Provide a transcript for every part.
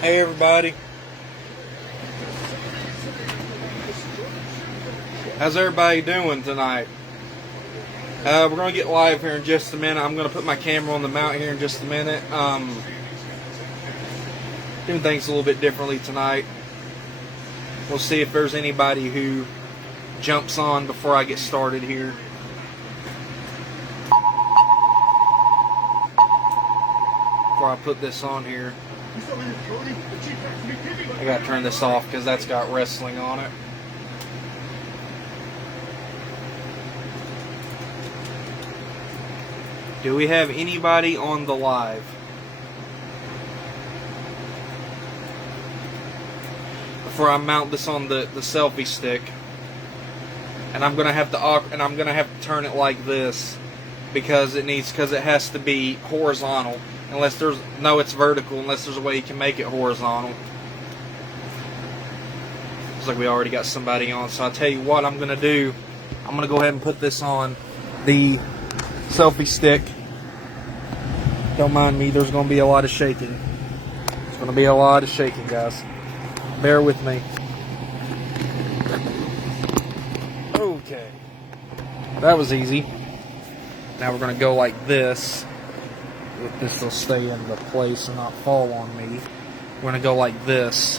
Hey everybody, how's everybody doing tonight? We're going to get live here in just a minute. I'm going to put my camera on the mount here in just a minute. Doing things a little bit differently tonight. We'll see if there's anybody who jumps on before I get started here. Before I put this on here, I gotta turn this off because that's got wrestling on it. Do we have anybody on the live? Before I mount this on the selfie stick, and I'm gonna have to turn it like this because it has to be horizontal. It's vertical unless there's a way you can make it horizontal. Looks like we already got somebody on, so I'll tell you what I'm going to do. I'm going to go ahead and put this on the selfie stick. Don't mind me, there's going to be a lot of shaking. There's going to be a lot of shaking, guys. Bear with me. Okay. That was easy. Now we're going to go like this. If this will stay in the place and not fall on me, we're going to go like this.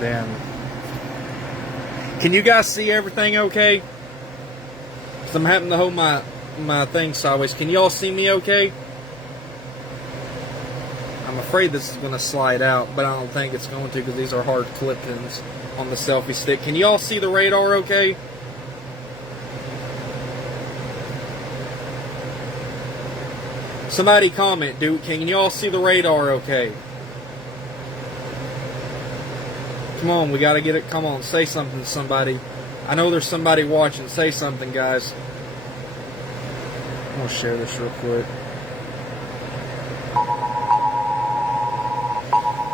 Then, can you guys see everything okay? Because I'm having to hold my thing sideways. Can you all see me okay? I'm afraid this is going to slide out, but I don't think it's going to because these are hard clip-ins on the selfie stick. Can you all see the radar okay? Somebody comment, can you all see the radar okay? Come on, we gotta get it. Come on, say something to somebody. I know there's somebody watching. Say something, guys. I'm gonna share this real quick.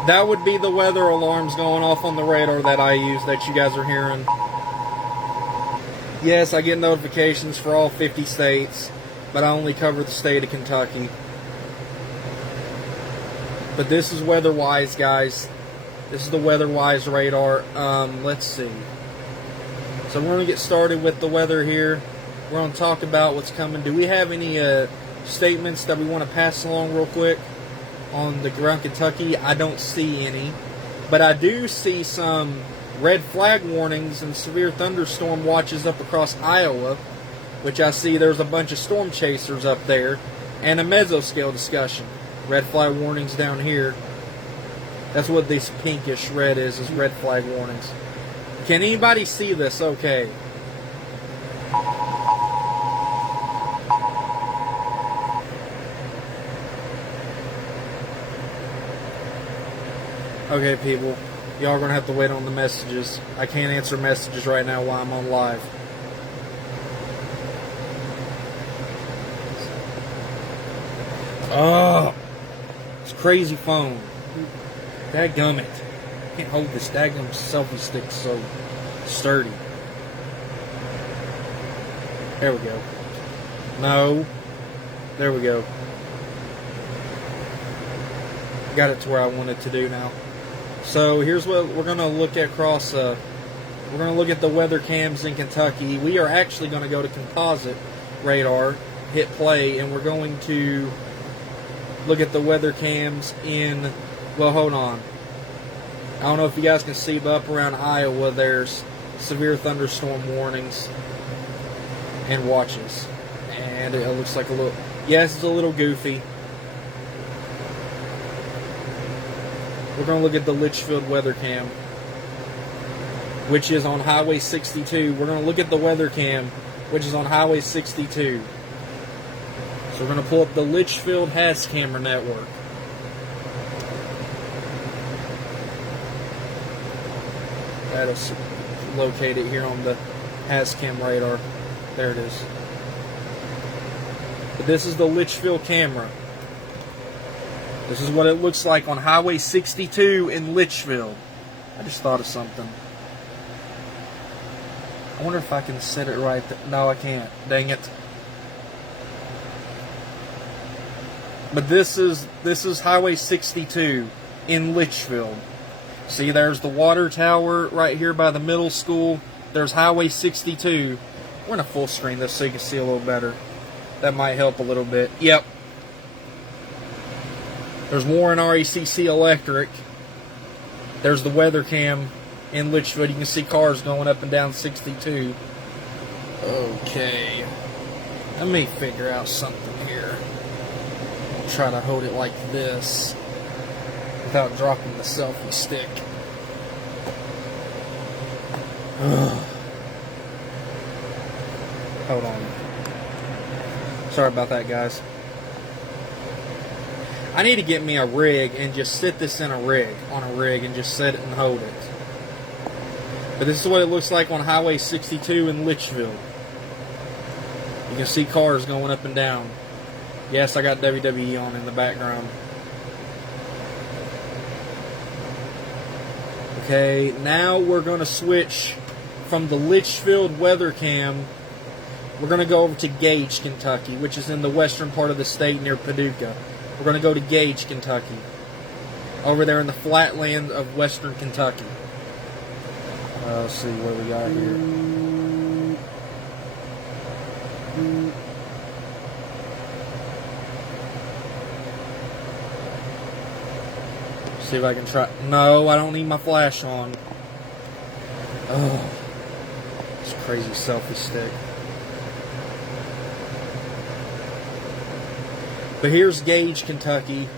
That would be the weather alarms going off on the radar that I use that you guys are hearing. Yes, I get notifications for all 50 states. But I only cover the state of Kentucky. But this is weather-wise, guys. This is the weather-wise radar. Let's see. So we're going to get started with the weather here. We're going to talk about what's coming. Do we have any statements that we want to pass along real quick on the ground Kentucky? I don't see any. But I do see some red flag warnings and severe thunderstorm watches up across Iowa. Which I see there's a bunch of storm chasers up there, and a mesoscale discussion. Red flag warnings down here. That's what this pinkish red is red flag warnings. Can anybody see this okay? Okay, people. Y'all are going to have to wait on the messages. I can't answer messages right now while I'm on live. Oh, it's crazy phone. Dadgummit. I can't hold this daggum selfie stick so sturdy. There we go. No. There we go. Got it to where I want it to do now. So here's what we're going to look at across. We're going to look at the weather cams in Kentucky. We are actually going to go to composite radar, hit play, and we're going to look at the weather cams in, well, hold on. I don't know if you guys can see, but up around Iowa, there's severe thunderstorm warnings and watches. And it looks like a little, yes, it's a little goofy. We're going to look at the Litchfield weather cam, which is on Highway 62. We're going to look at the weather cam, which is on Highway 62. So we're going to pull up the Litchfield HAZ camera network. That'll locate it here on the HAZ cam radar. There it is. But this is the Litchfield camera. This is what it looks like on Highway 62 in Litchfield. I just thought of something. I wonder if I can set it right. No, I can't. Dang it. But this is Highway 62 in Litchfield. See, there's the water tower right here by the middle school. There's Highway 62. We're going to full screen this so you can see a little better. That might help a little bit. Yep. There's Warren RECC Electric. There's the weather cam in Litchfield. You can see cars going up and down 62. Okay. Let me figure out something here. I'll try to hold it like this without dropping the selfie stick. Ugh. Hold on. Sorry about that, guys. I need to get me a rig and just sit this in on a rig and just set it and hold it. But this is what it looks like on Highway 62 in Litchfield. You can see cars going up and down. Yes, I got WWE on in the background. Okay, now we're going to switch from the Litchfield weather cam. We're going to go over to Gage, Kentucky, which is in the western part of the state near Paducah. We're going to go to Gage, Kentucky. Over there in the flatland of western Kentucky. Let's see what we got here. See if I can try. No, I don't need my flash on. Oh, this crazy selfie stick. But here's Gage, Kentucky.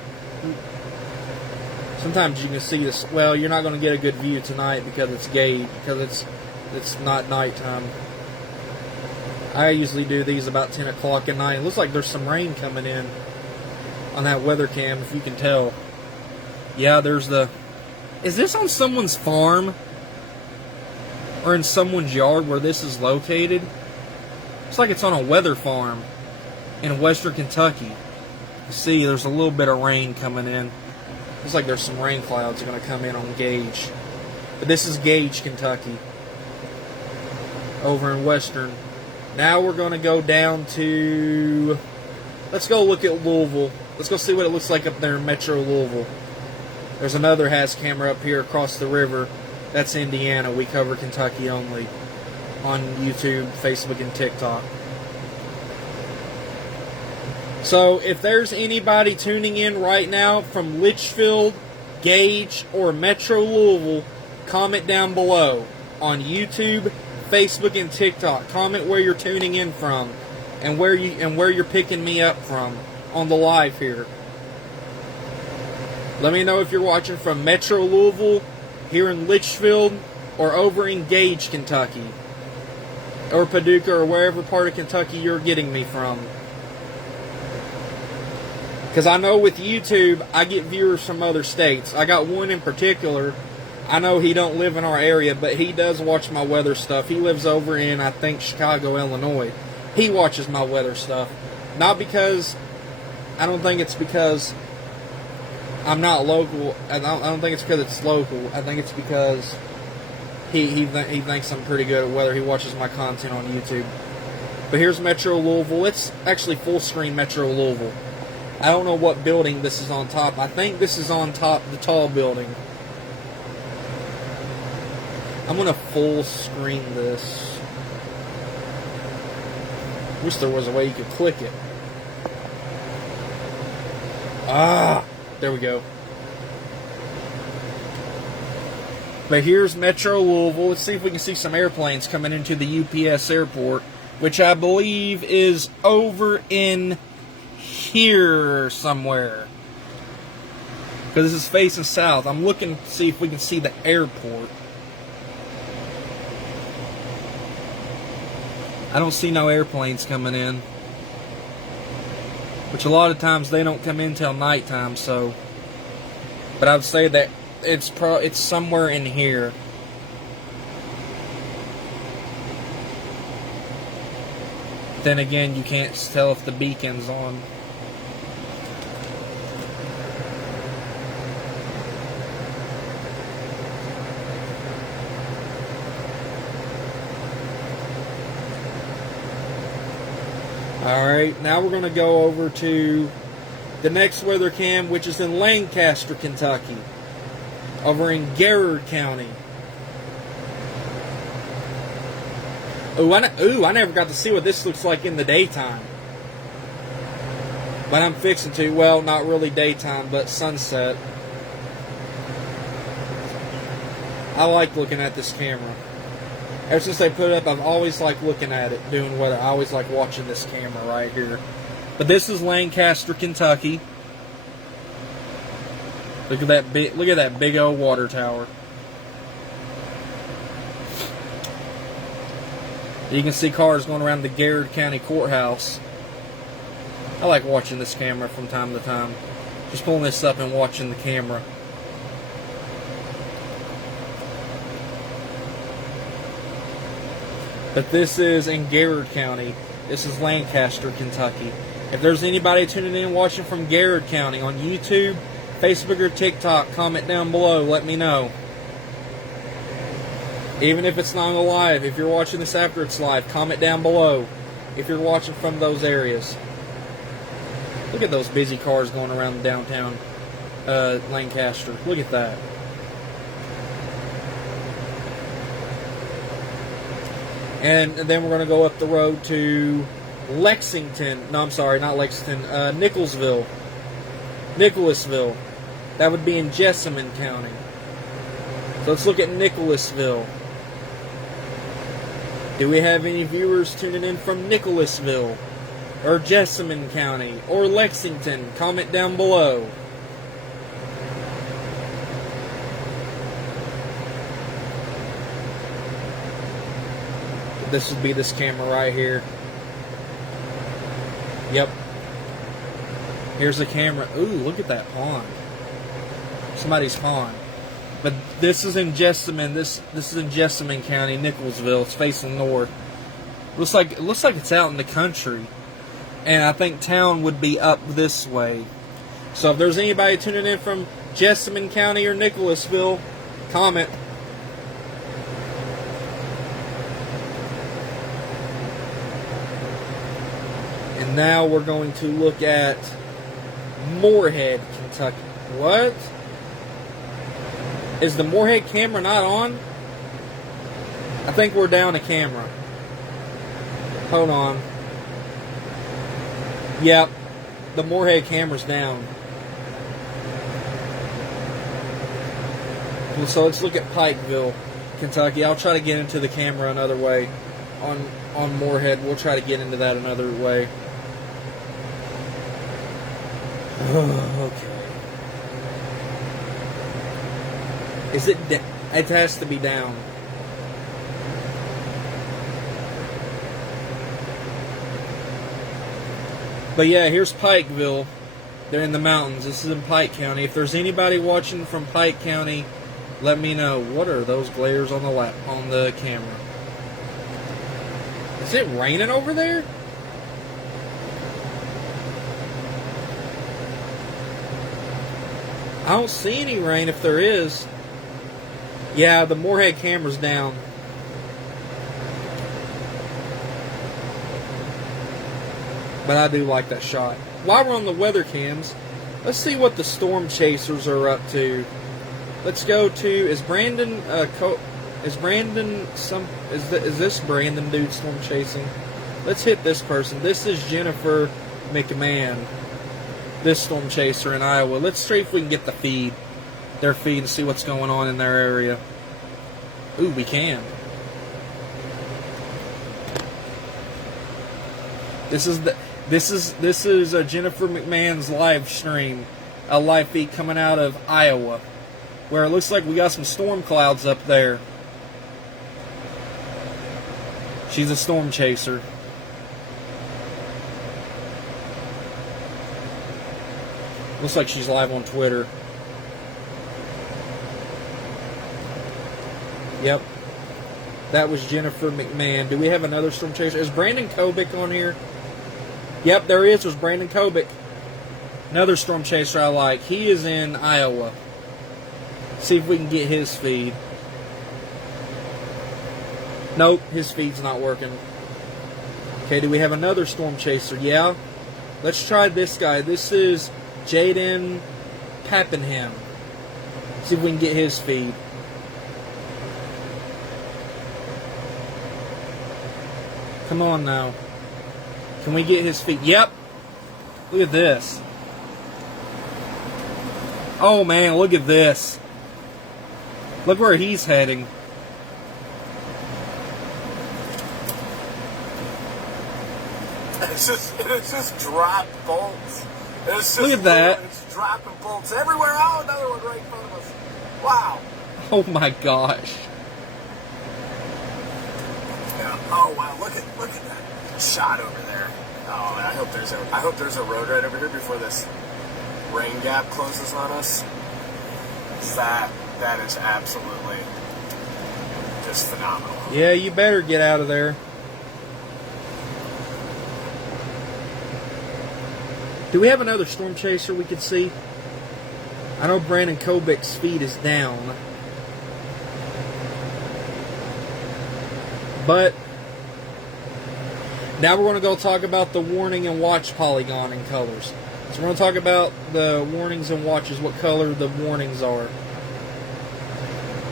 Sometimes you can see this. Well, you're not going to get a good view tonight because it's Gage, because it's not nighttime. I usually do these about 10 o'clock at night. It looks like there's some rain coming in on that weather cam, if you can tell. Yeah, there's the... Is this on someone's farm? Or in someone's yard where this is located? Looks like it's on a weather farm in western Kentucky. You see, there's a little bit of rain coming in. Looks like there's some rain clouds going to come in on Gage. But this is Gage, Kentucky. Over in western. Now we're going to go down to... Let's go look at Louisville. Let's go see what it looks like up there in Metro Louisville. There's another HAZ camera up here across the river. That's Indiana. We cover Kentucky only on YouTube, Facebook, and TikTok. So if there's anybody tuning in right now from Litchfield, Gage, or Metro Louisville, comment down below on YouTube, Facebook, and TikTok. Comment where you're tuning in from and where you're picking me up from on the live here. Let me know if you're watching from Metro Louisville, here in Litchfield, or over in Gage, Kentucky, or Paducah, or wherever part of Kentucky you're getting me from. Because I know with YouTube, I get viewers from other states. I got one in particular. I know he don't live in our area, but he does watch my weather stuff. He lives over in, I think, Chicago, Illinois. He watches my weather stuff. Not because... I don't think it's because I'm not local. I don't think it's because it's local. I think it's because he thinks I'm pretty good at weather. He watches my content on YouTube. But here's Metro Louisville. It's actually full screen Metro Louisville. I don't know what building this is on top. I think this is on top of the tall building. I'm going to full screen this. Wish there was a way you could click it. Ah, there we go. But here's Metro Louisville. Let's see if we can see some airplanes coming into the UPS airport, which I believe is over in here somewhere. Because this is facing south. I'm looking to see if we can see the airport. I don't see no airplanes coming in. Which a lot of times they don't come in till nighttime, so. But I would say that it's somewhere in here. Then again, you can't tell if the beacon's on. Alright, now we're going to go over to the next weather cam, which is in Lancaster, Kentucky, over in Garrard County. Ooh, I never got to see what this looks like in the daytime. But I'm fixing to. Well, not really daytime, but sunset. I like looking at this camera. Ever since they put it up, I've always liked looking at it, doing weather. I always like watching this camera right here. But this is Lancaster, Kentucky. Look at that big old water tower. You can see cars going around the Garrard County Courthouse. I like watching this camera from time to time. Just pulling this up and watching the camera. But this is in Garrard County. This is Lancaster, Kentucky. If there's anybody tuning in watching from Garrard County on YouTube, Facebook, or TikTok, comment down below. Let me know. Even if it's not live, if you're watching this after it's live, comment down below if you're watching from those areas. Look at those busy cars going around downtown Lancaster. Look at that. And then we're going to go up the road to Lexington. No, I'm sorry, not Lexington. Nicholasville. That would be in Jessamine County. So let's look at Nicholasville. Do we have any viewers tuning in from Nicholasville, or Jessamine County, or Lexington? Comment down below. This would be this camera right here. Yep. Here's the camera. Ooh, look at that pond. Somebody's pond. But this is in Jessamine. This is in Jessamine County, Nicholasville. It's facing north. Looks like it's out in the country. And I think town would be up this way. So if there's anybody tuning in from Jessamine County or Nicholasville, comment. And now we're going to look at Moorhead, Kentucky. What? Is the Moorhead camera not on? I think we're down a camera. Hold on. Yep. The Moorhead camera's down. So let's look at Pikeville, Kentucky. I'll try to get into the camera another way. On Moorhead, we'll try to get into that another way. Okay. Is it? It has to be down. But yeah, here's Pikeville. They're in the mountains. This is in Pike County. If there's anybody watching from Pike County, let me know. What are those glares on the camera? Is it raining over there? I don't see any rain if there is. Yeah, the Moorhead camera's down. But I do like that shot. While we're on the weather cams, let's see what the storm chasers are up to. Let's go to, is this Brandon dude storm chasing? Let's hit this person. This is Jennifer McMahon. This storm chaser in Iowa. Let's see if we can get their feed, and see what's going on in their area. Ooh, we can. This is Jennifer McMahon's live stream, a live feed coming out of Iowa, where it looks like we got some storm clouds up there. She's a storm chaser. Looks like she's live on Twitter. Yep. That was Jennifer McMahon. Do we have another storm chaser? Is Brandon Kobick on here? Yep, there is. There's Brandon Kobick. Another storm chaser I like. He is in Iowa. See if we can get his feed. Nope, his feed's not working. Okay, do we have another Storm Chaser? Yeah. Let's try this guy. This is Jaden Pappenham. See if we can get his feed. Come on now. Can we get his feed? Yep. Look at this. Oh man, look at this. Look where he's heading. It's just drop bolts. Look at that. It's dropping bolts everywhere. Oh, another one right in front of us. Wow. Oh my gosh. Yeah. Oh wow. Look at that shot over there. Oh, man, I hope there's a road right over here before this rain gap closes on us. That is absolutely just phenomenal. Yeah, you better get out of there. Do we have another Storm Chaser we could see? I know Brandon Kobick's feed is down. But now we're going to go talk about the warning and watch polygon and colors. So we're going to talk about the warnings and watches, what color the warnings are.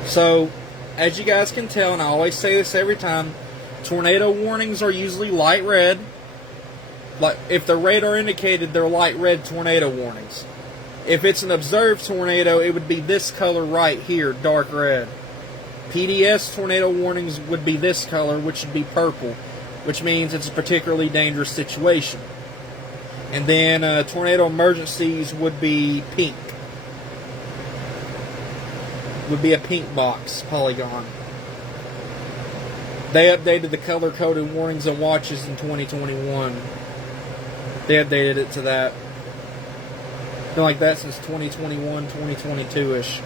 So, as you guys can tell, and I always say this every time, tornado warnings are usually light red. Like if the radar indicated, they're light red tornado warnings. If it's an observed tornado, it would be this color right here, dark red. PDS tornado warnings would be this color, which would be purple, which means it's a particularly dangerous situation. And then tornado emergencies would be pink. Would be a pink box polygon. They updated the color-coded warnings and watches in 2021. They updated it to that. Been like that since 2021, 2022-ish.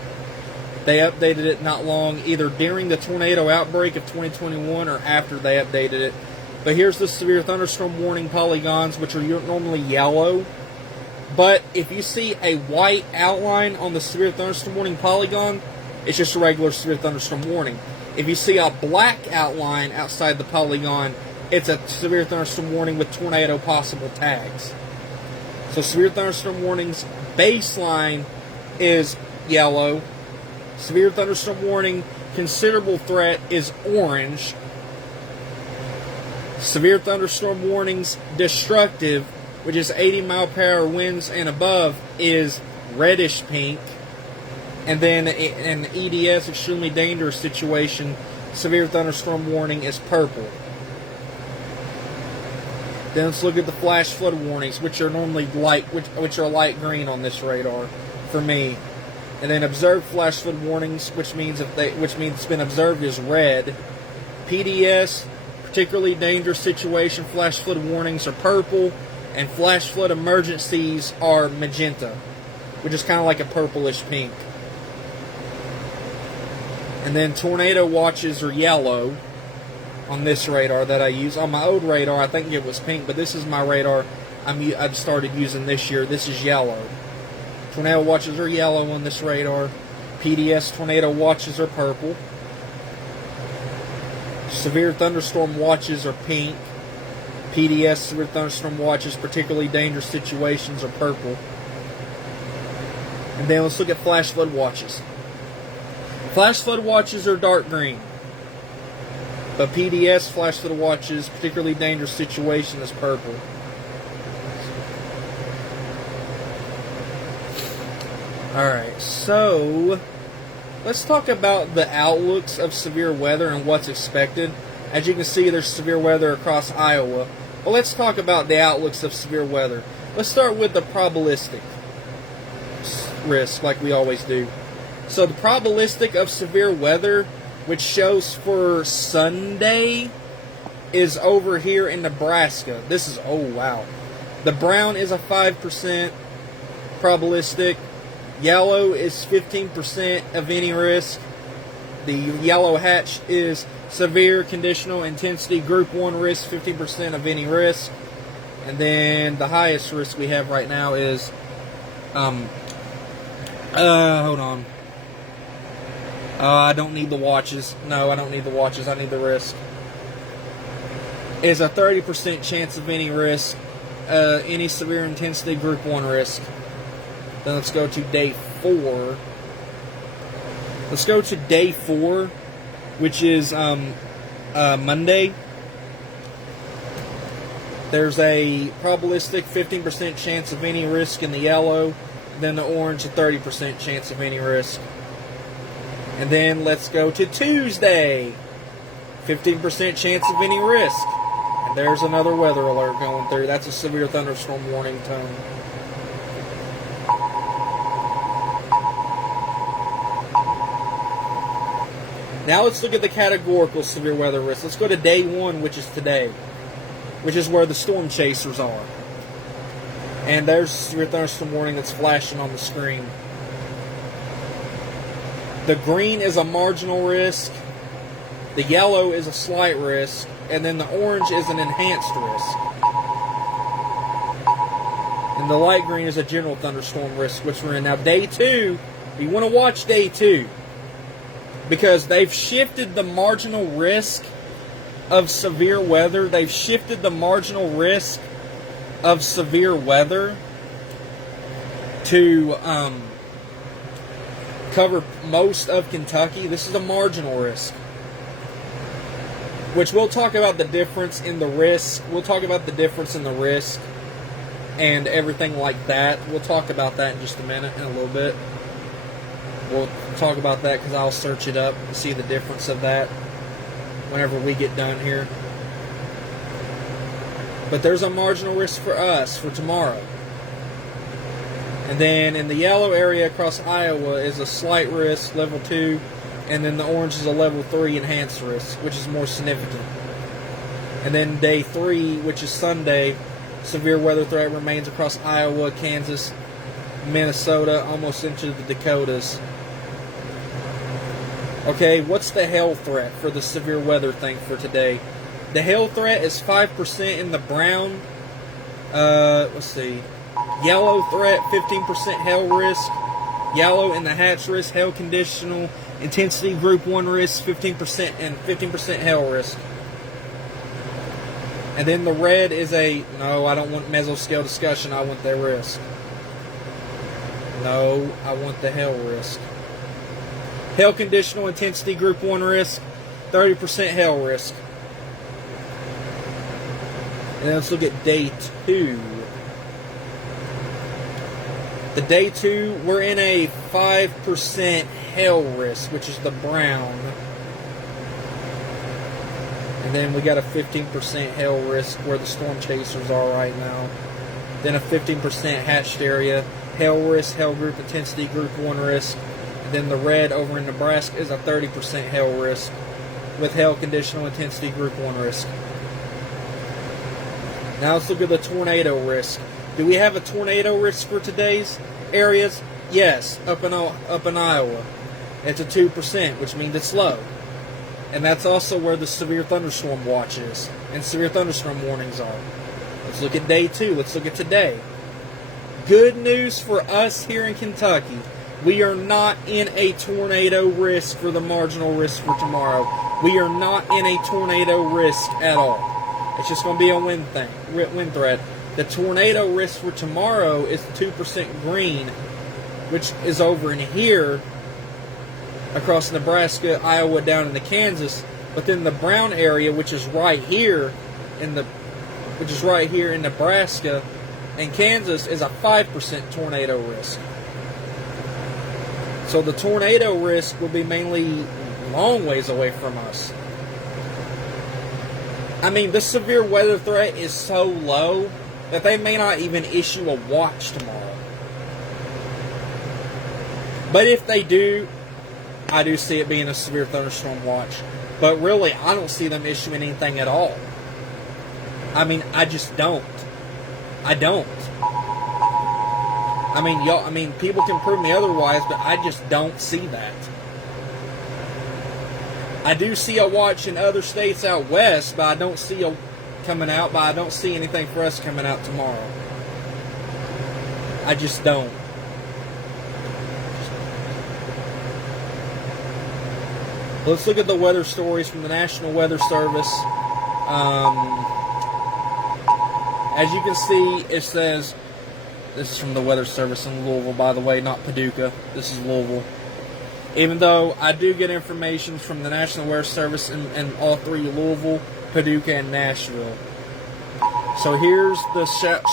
They updated it not long, either during the tornado outbreak of 2021 or after they updated it. But here's the severe thunderstorm warning polygons, which are normally yellow. But if you see a white outline on the severe thunderstorm warning polygon, it's just a regular severe thunderstorm warning. If you see a black outline outside the polygon, it's a severe thunderstorm warning with tornado possible tags. So severe thunderstorm warnings baseline is yellow. Severe thunderstorm warning considerable threat is orange. Severe thunderstorm warnings destructive, which is 80 mile per hour winds and above, is reddish pink. And then an EDS, extremely dangerous situation, severe thunderstorm warning is purple. Then let's look at the flash flood warnings, which are normally light, which are light green on this radar, for me. And then observed flash flood warnings, which means it's been observed, is red. PDS, particularly dangerous situation, flash flood warnings are purple, and flash flood emergencies are magenta, which is kind of like a purplish pink. And then tornado watches are yellow on this radar that I use. On my old radar, I think it was pink, but this is my radar I've started using this year. This is yellow. Tornado watches are yellow on this radar. PDS tornado watches are purple. Severe thunderstorm watches are pink. PDS severe thunderstorm watches, particularly dangerous situations, are purple. And then let's look at flash flood watches. Flash flood watches are dark green. But PDS flash flood watches, particularly dangerous situation, is purple. Alright, so let's talk about the outlooks of severe weather and what's expected. As you can see, there's severe weather across Iowa. But let's talk about the outlooks of severe weather. Let's start with the probabilistic risk, like we always do. So the probabilistic of severe weather, which shows for Sunday, is over here in Nebraska. This is, oh wow. The brown is a 5% probabilistic. Yellow is 15% of any risk. The yellow hatch is severe conditional intensity group 1 risk, 15% of any risk. And then the highest risk we have right now is hold on. I don't need the watches. No, I don't need the watches. I need the risk. is a 30% chance of any risk, any severe intensity group 1 risk. Then let's go to day 4. Let's go to day 4, which is Monday. There's a probabilistic 15% chance of any risk in the yellow. Then the orange, a 30% chance of any risk. And then let's go to Tuesday. 15% chance of any risk. And there's another weather alert going through. That's a severe thunderstorm warning tone. Now let's look at the categorical severe weather risk. Let's go to day 1, which is today, which is where the storm chasers are. And there's a severe thunderstorm warning that's flashing on the screen. The green is a marginal risk, the yellow is a slight risk, and then the orange is an enhanced risk. And the light green is a general thunderstorm risk, which we're in. Now, day 2, you want to watch day 2, because they've shifted the marginal risk of severe weather. They've shifted the marginal risk of severe weather to cover most of Kentucky. This is a marginal risk, which we'll talk about the difference in the risk. We'll talk about the difference in the risk and everything like that. We'll talk about that in just a minute, in a little bit. We'll talk about that because I'll search it up and see the difference of that whenever we get done here. But there's a marginal risk for us for tomorrow. And then in the yellow area across Iowa is a slight risk, level 2. And then the orange is a level 3 enhanced risk, which is more significant. And then day 3, which is Sunday, severe weather threat remains across Iowa, Kansas, Minnesota, almost into the Dakotas. Okay, what's the hail threat for the severe weather thing for today? The hail threat is 5% in the brown. Let's see. Yellow threat, 15% hail risk. Yellow in the hatch risk, hail conditional. Intensity group 1 risk, 15% and 15% hail risk. And then the red is no, I don't want mesoscale discussion. I want the risk. No, I want the hail risk. Hail conditional intensity group 1 risk, 30% hail risk. And let's look at day 2. The day 2, we're in a 5% hail risk, which is the brown. And then we got a 15% hail risk where the storm chasers are right now. Then a 15% hatched area. Hail risk, hail group intensity group 1 risk. And then the red over in Nebraska is a 30% hail risk with hail conditional intensity group 1 risk. Now let's look at the tornado risk. Do we have a tornado risk for today's areas? Yes, up in Iowa. It's a 2%, which means it's low. And that's also where the severe thunderstorm watch is and severe thunderstorm warnings are. Let's look at day 2. Let's look at today. Good news for us here in Kentucky. We are not in a tornado risk for the marginal risk for tomorrow. We are not in a tornado risk at all. It's just going to be a wind threat. The tornado risk for tomorrow is 2% green, which is over in here across Nebraska, Iowa, down into Kansas. But then the brown area, which is right here in Nebraska and Kansas, is a 5% tornado risk. So the tornado risk will be mainly long ways away from us. I mean, this severe weather threat is so low that they may not even issue a watch tomorrow. But if they do, I do see it being a severe thunderstorm watch. But really, I don't see them issuing anything at all. I mean, I just don't. I don't. I mean, people can prove me otherwise, but I just don't see that. I do see a watch in other states out west, but I don't see a coming out, but I don't see anything for us coming out tomorrow. I just don't. Let's look at the weather stories from the National Weather Service. As you can see, it says, this is from the Weather Service in Louisville, by the way, not Paducah. This is Louisville. Even though I do get information from the National Weather Service in all three, Louisville, Paducah, and Nashville. So here's the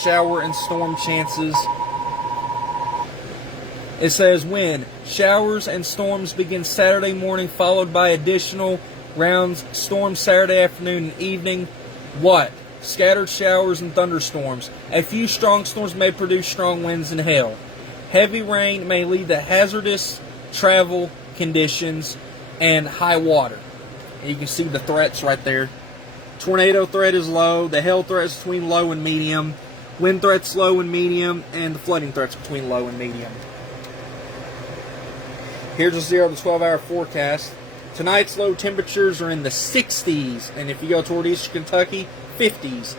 shower and storm chances. It says when showers and storms begin Saturday morning, followed by additional rounds, storms Saturday afternoon and evening. What? Scattered showers and thunderstorms. A few strong storms may produce strong winds and hail. Heavy rain may lead to hazardous travel conditions and high water. And you can see the threats right there. Tornado threat is low. The hail threat is between low and medium. Wind threat's low and medium. And the flooding threat's between low and medium. Here's a 0 to 12-hour forecast. Tonight's low temperatures are in the 60s. And if you go toward eastern Kentucky, 50s.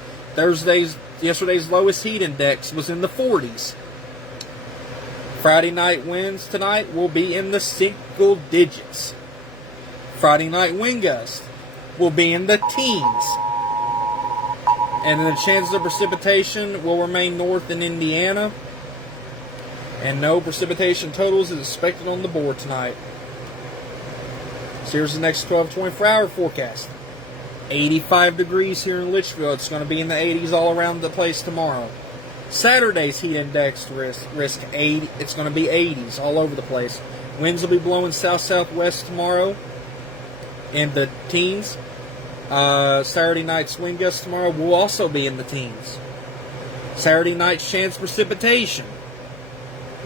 Yesterday's lowest heat index was in the 40s. Friday night winds tonight will be in the single digits. Friday night wind gust will be in the teens. And then the chances of precipitation will remain north in Indiana. And no precipitation totals is expected on the board tonight. So here's the next 12 to 24-hour forecast. 85 degrees here in Litchfield. It's going to be in the 80s all around the place tomorrow. Saturday's heat index risk 80. It's going to be 80s all over the place. Winds will be blowing south-southwest tomorrow in the teens. Saturday night's wind gusts tomorrow will also be in the teens. Saturday night's chance precipitation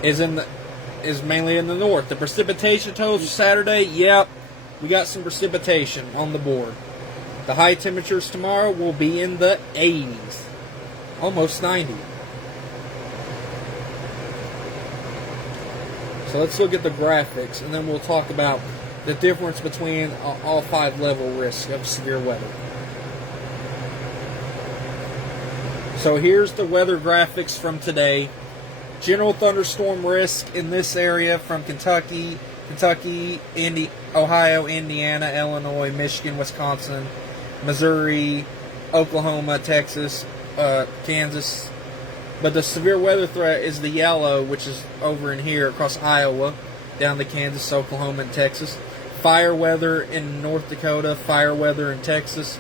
is mainly in the north. The precipitation totals for Saturday, yep, we got some precipitation on the board. The high temperatures tomorrow will be in the 80s, almost 90. So let's look at the graphics, and then we'll talk about the difference between all 5 level risks of severe weather. So here's the weather graphics from today. General thunderstorm risk in this area from Kentucky, Ohio, Indiana, Illinois, Michigan, Wisconsin, Missouri, Oklahoma, Texas, Kansas. But the severe weather threat is the yellow, which is over in here across Iowa, down to Kansas, Oklahoma, and Texas. Fire weather in North Dakota, fire weather in Texas.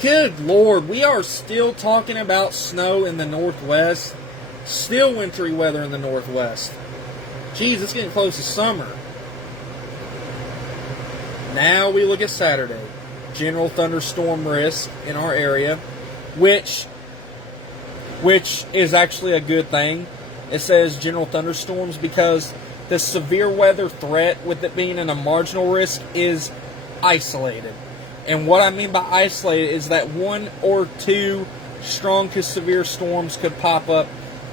Good Lord, we are still talking about snow in the Northwest. Still wintry weather in the Northwest. Jeez, it's getting close to summer. Now we look at Saturday. General thunderstorm risk in our area, which is actually a good thing. It says general thunderstorms because the severe weather threat, with it being in a marginal risk, is isolated. And what I mean by isolated is that 1 or 2 strong to severe storms could pop up,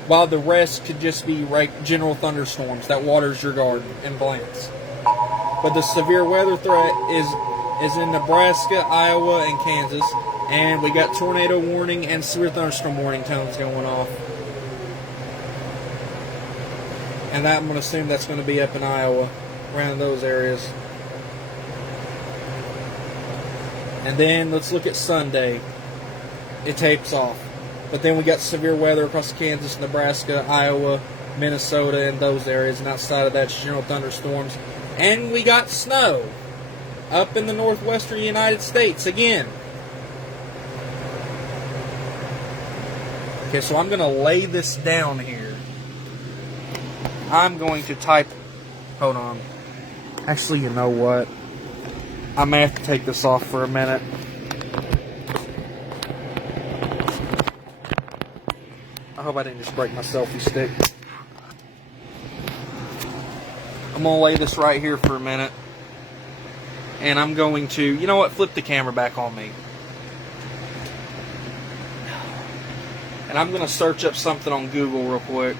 while the rest could just be general thunderstorms that waters your garden and plants. But the severe weather threat is in Nebraska, Iowa, and Kansas. And we got tornado warning and severe thunderstorm warning tones going off. And I'm going to assume that's going to be up in Iowa, around those areas. And then let's look at Sunday. It tapes off. But then we got severe weather across Kansas, Nebraska, Iowa, Minnesota, and those areas. And outside of that, it's general thunderstorms. And we got snow up in the northwestern United States again. Okay, so I'm going to lay this down here. I'm going to type... Hold on. Actually, you know what? I may have to take this off for a minute. I hope I didn't just break my selfie stick. I'm going to lay this right here for a minute. And I'm going to... You know what? Flip the camera back on me. And I'm going to search up something on Google real quick.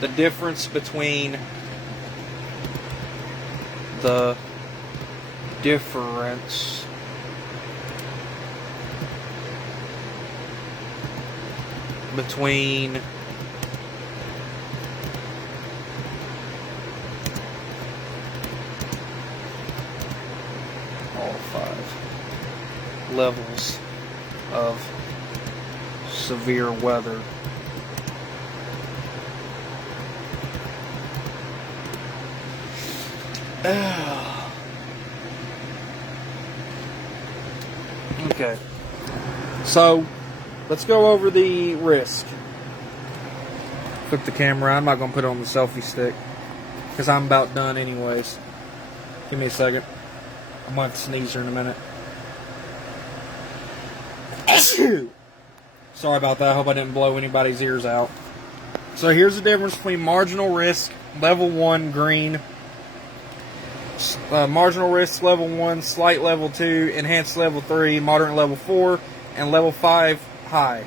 The difference between 5 levels of severe weather. Okay, so let's go over the risk. Flip the camera. I'm not going to put it on the selfie stick because I'm about done anyways. Give me a second. I might sneeze here in a minute. Sorry about that. I hope I didn't blow anybody's ears out. So here's the difference between marginal risk, level 1, green. Marginal risk, level 1, slight level 2, enhanced level 3, moderate level 4, and level 5, high.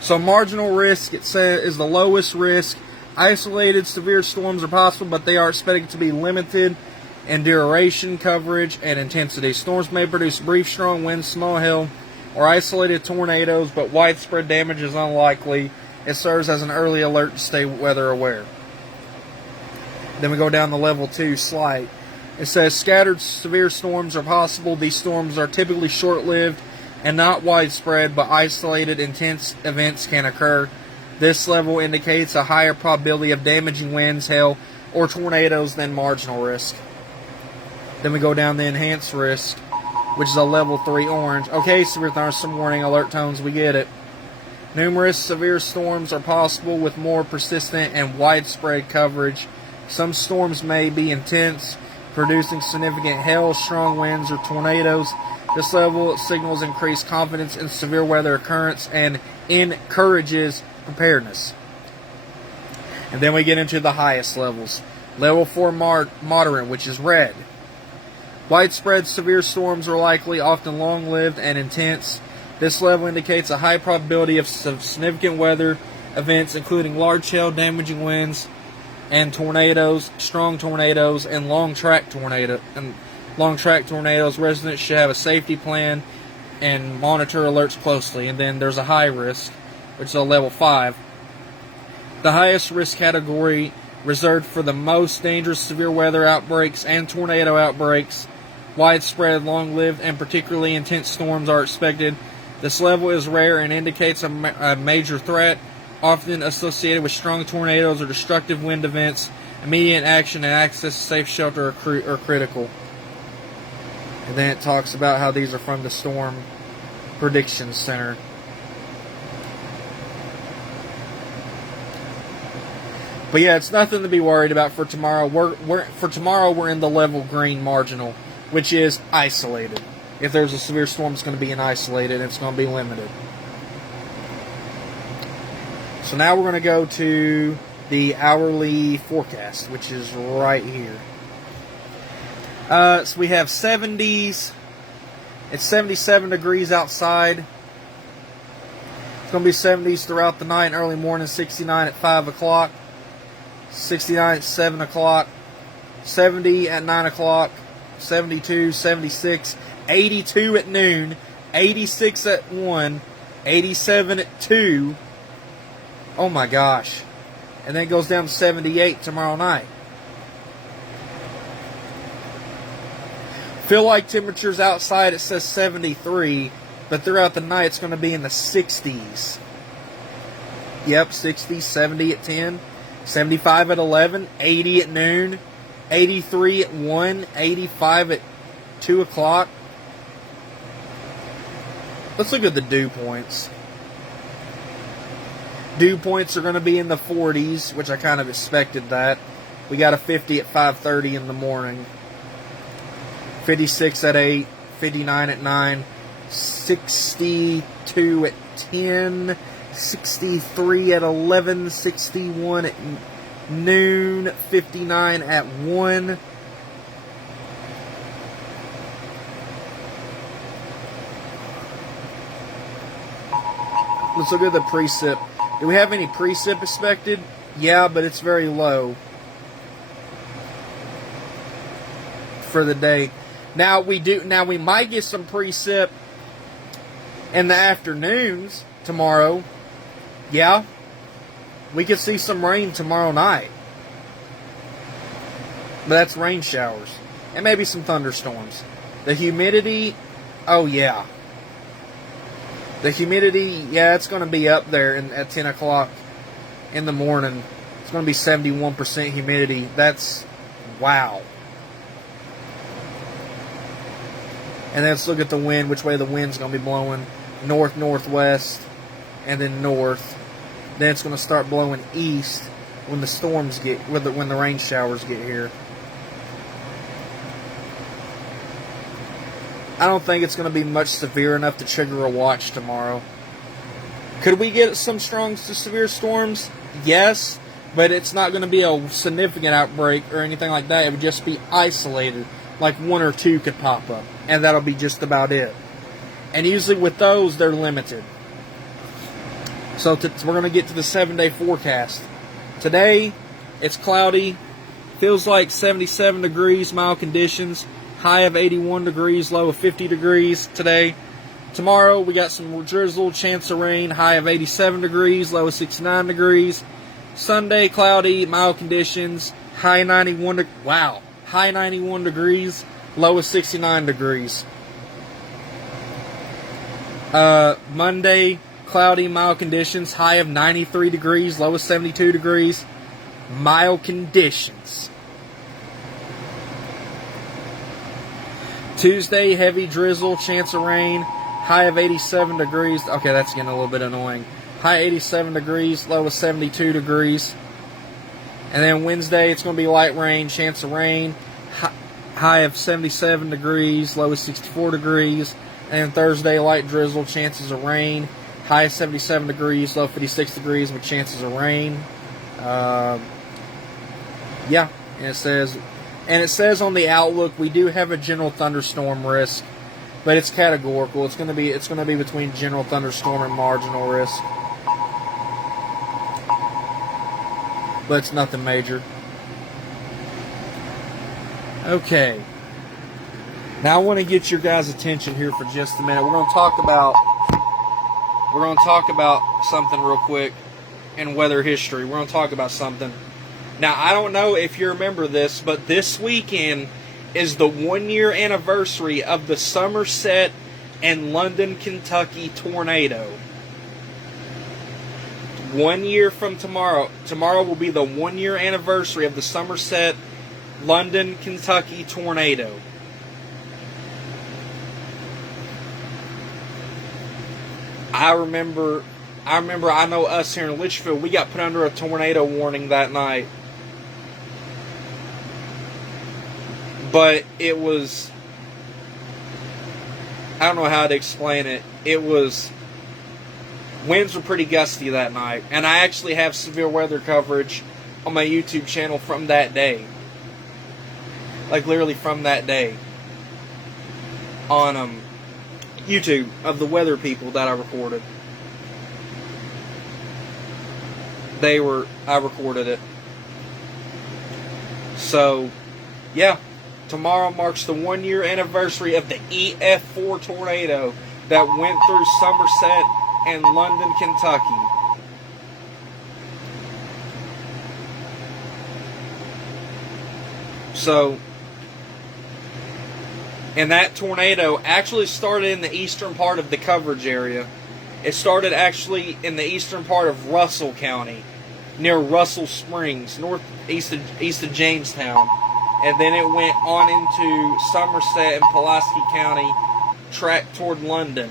So marginal risk, it says, is the lowest risk. Isolated severe storms are possible, but they are expected to be limited in duration, coverage, and intensity. Storms may produce brief, strong winds, small hail, or isolated tornadoes, but widespread damage is unlikely. It serves as an early alert to stay weather aware. Then we go down to level 2, slight. It says scattered severe storms are possible. These storms are typically short-lived and not widespread, but isolated intense events can occur. This level indicates a higher probability of damaging winds, hail, or tornadoes than marginal risk. Then we go down to enhanced risk, which is a level 3, orange. Okay, severe thunderstorm warning, alert tones, we get it. Numerous severe storms are possible with more persistent and widespread coverage. Some storms may be intense, producing significant hail, strong winds, or tornadoes. This level signals increased confidence in severe weather occurrence and encourages preparedness. And then we get into the highest levels. Level 4, moderate, which is red. Widespread severe storms are likely, often long-lived and intense. This level indicates a high probability of significant weather events, including large hail, damaging winds, and tornadoes, strong tornadoes, and long track tornadoes. Residents should have a safety plan and monitor alerts closely. And then there's a high risk, which is a level 5. The highest risk category reserved for the most dangerous severe weather outbreaks and tornado outbreaks. Widespread, long-lived, and particularly intense storms are expected. This level is rare and indicates a major threat, often associated with strong tornadoes or destructive wind events. Immediate action and access to safe shelter are critical. And then it talks about how these are from the Storm Prediction Center. But yeah, it's nothing to be worried about for tomorrow. We're in the level green marginal, which is isolated. If there's a severe storm, it's going to be isolated and it's going to be limited. So now we're going to go to the hourly forecast, which is right here. So we have 70s. It's 77 degrees outside. It's going to be 70s throughout the night and early morning, 69 at 5 o'clock, 69 at 7 o'clock, 70 at 9 o'clock, 72, 76, 82 at noon, 86 at 1, 87 at 2. Oh my gosh. And then it goes down to 78 tomorrow night. Feel like temperatures outside, it says 73, but throughout the night it's going to be in the 60s. Yep, 60, 70 at 10, 75 at 11, 80 at noon, 83 at 1, 85 at 2 o'clock. Let's look at the dew points. Dew points are going to be in the 40s, which I kind of expected that. We got a 50 at 5:30 in the morning. 56 at 8, 59 at 9, 62 at 10, 63 at 11, 61 at noon, 59 at 1. Let's look at the precip. Do we have any precip expected? Yeah, but it's very low for the day. Now we might get some precip in the afternoons tomorrow. Yeah. We could see some rain tomorrow night. But that's rain showers. And maybe some thunderstorms. The humidity, oh yeah. The humidity, yeah, it's going to be up there at 10 o'clock in the morning. It's going to be 71% humidity. That's, wow. And then let's look at the wind, which way the wind's going to be blowing. North, northwest, and then north. Then it's going to start blowing east when the storms get, when the rain showers get here. I don't think it's going to be much severe enough to trigger a watch tomorrow. Could we get some strong to severe storms? Yes, but it's not going to be a significant outbreak or anything like that. It would just be isolated, like one or two could pop up, and that'll be just about it. And usually with those, they're limited. So we're going to get to the 7-day forecast. Today, it's cloudy, feels like 77 degrees, mild conditions. High of 81 degrees, low of 50 degrees today. Tomorrow, we got some drizzle, chance of rain, high of 87 degrees, low of 69 degrees. Sunday, cloudy, mild conditions, high 91 high 91 degrees, low of 69 degrees. Monday, cloudy, mild conditions, high of 93 degrees, low of 72 degrees. Mild conditions. Tuesday, heavy drizzle, chance of rain, high of 87 degrees. Okay, that's getting a little bit annoying. High 87 degrees, low of 72 degrees. And then Wednesday, it's going to be light rain, chance of rain, high of 77 degrees, low of 64 degrees. And Thursday, light drizzle, chances of rain, high of 77 degrees, low of 56 degrees with chances of rain. Yeah, and it says on the outlook we do have a general thunderstorm risk, but it's categorical. It's going to be between general thunderstorm and marginal risk, but it's nothing major. Okay. Now I want to get your guys' attention here for just a minute. We're going to talk about something real quick in weather history. We're going to talk about something. Now, I don't know if you remember this, but this weekend is the 1-year anniversary of the Somerset and London, Kentucky tornado. 1 year from tomorrow. Tomorrow will be the 1-year anniversary of the Somerset, London, Kentucky tornado. I know us here in Litchfield, we got put under a tornado warning that night. But it was, I don't know how to explain it. Winds were pretty gusty that night. And I actually have severe weather coverage on my YouTube channel from that day. Like literally from that day. On YouTube of the weather people that I recorded. I recorded it. So, yeah. Tomorrow marks the 1-year anniversary of the EF4 tornado that went through Somerset and London, Kentucky. So, and that tornado actually started in the eastern part of the coverage area. It started actually in the eastern part of Russell County, near Russell Springs, east of Jamestown. And then it went on into Somerset and Pulaski County, tracked toward London,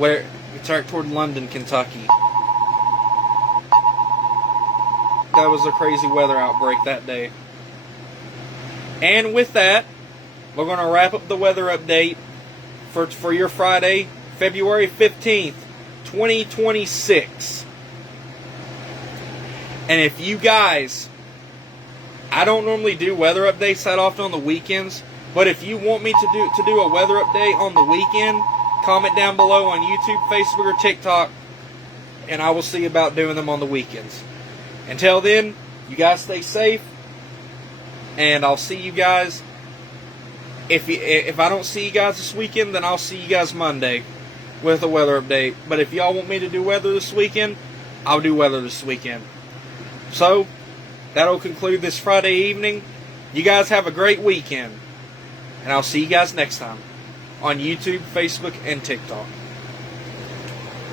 Kentucky. That was a crazy weather outbreak that day. And with that, we're going to wrap up the weather update for your Friday, February 15th, 2026. And if you guys, I don't normally do weather updates that often on the weekends, but if you want me to do a weather update on the weekend, comment down below on YouTube, Facebook, or TikTok, and I will see about doing them on the weekends. Until then, you guys stay safe, and I'll see you guys. If I don't see you guys this weekend, then I'll see you guys Monday with a weather update. But if y'all want me to do weather this weekend, I'll do weather this weekend. So, that'll conclude this Friday evening. You guys have a great weekend. And I'll see you guys next time on YouTube, Facebook, and TikTok.